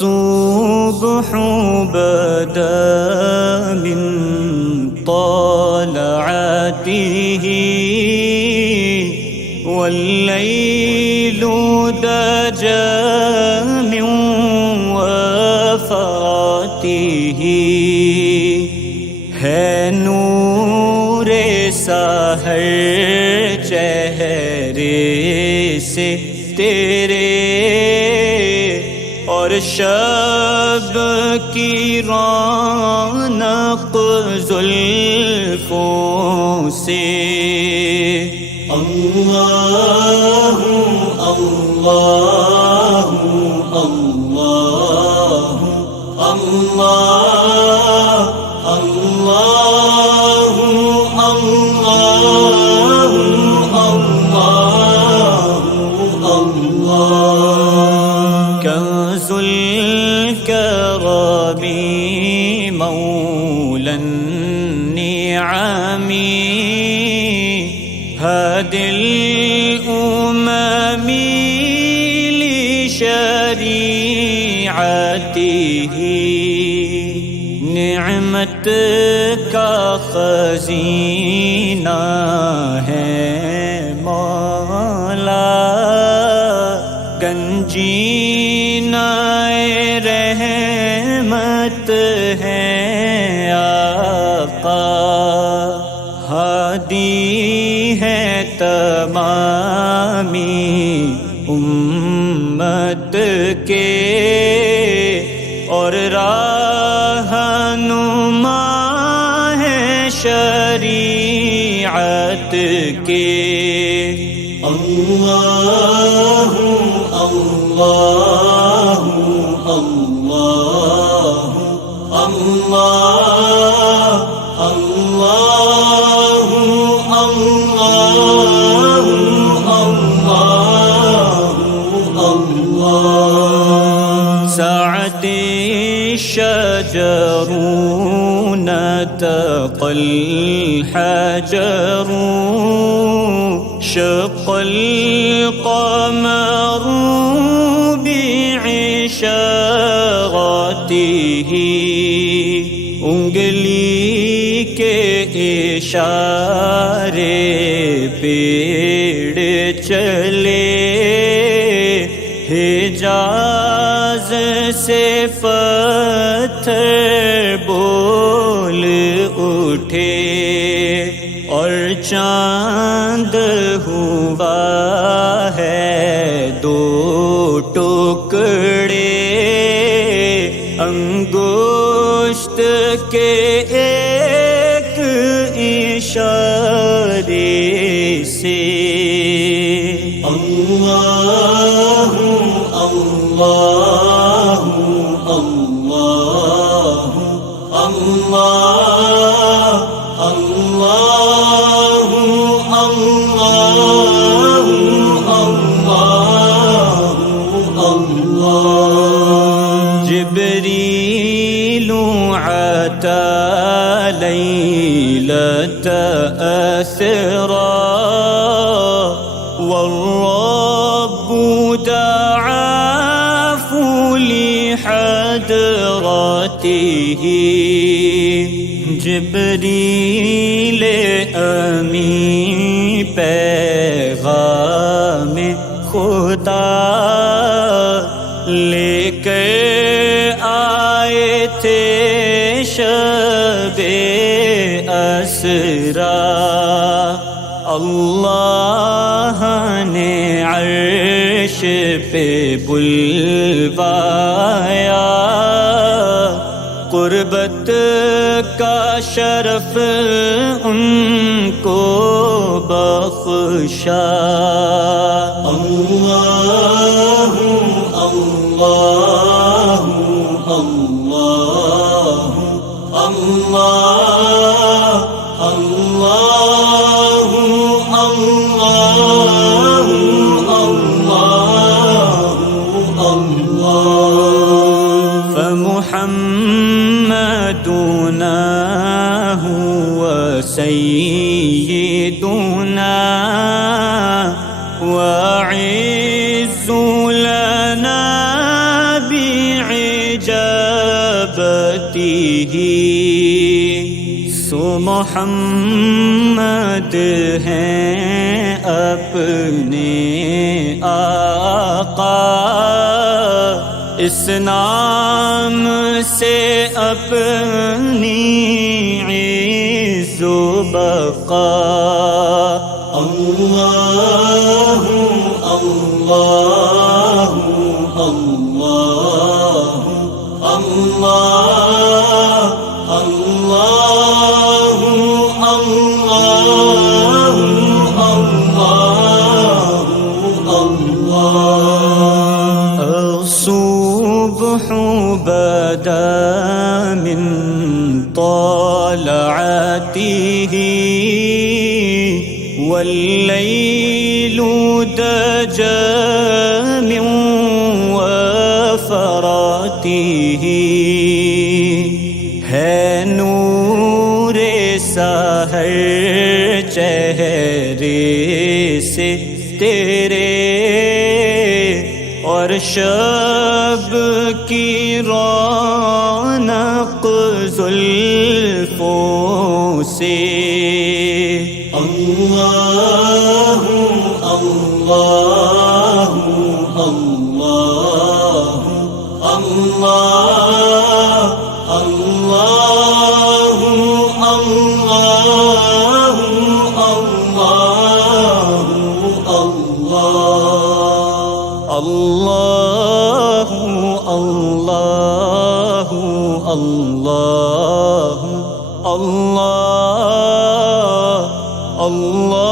الصبح بدا من طلعته والليل دجى من وفاته ہے نور سحر چہرے سے تیرے اور شب کی رونق زلفوں سے اللہ اللہ اللہ اللہ اللہ اللہ اللہ کنز الکرم مولا النعم هادي الأمم لشريعته نعمت کا خزینہ ہے مولا گنجینہ رحمت ہے آقا ہادی ہے تمامی امت کے اور رہنما ہے شریعت کے اللہ اللہ اللہ اللہ اللہ اللہ سعد الشجر نطق الحجر شق القمر بعشاغته انگلی کے اشارے پیڑ چلے حجاز سے پتھر بول اٹھے اور چاند ہوا ہے دو ٹکڑے انگشت کے ایک اشارے سے اللہ اللہ اللہ اللہ اللہ جبریل عطا لیلۃ اسرا والرب دعاه لحضرته جبریل امی پیغام خدا لے کر آئے تھے شب اسرا اللہ نے عرش پہ بلوایا قربت کا شرف ان کو بخشا اللہ اللہ اللہ اللہ اللہ اللہ اللہ فمحمدنا هو سيدنا وعز لنا بعجابته سو محمد ہیں اپنے آقا اس نام سے اپنی عز و بقا اللہ اللہ اللہ اللہ اللہ اللہ اللہ الصبح بدا من طلعته والليل دجى من وفراته ہے نور سحر چہرے سے تیرے اور شب کی رونق زلفوں سے اللہ اللہ اللہ اللہ اللہ اللہ اللہ اللہ اللہ اللہ اللہ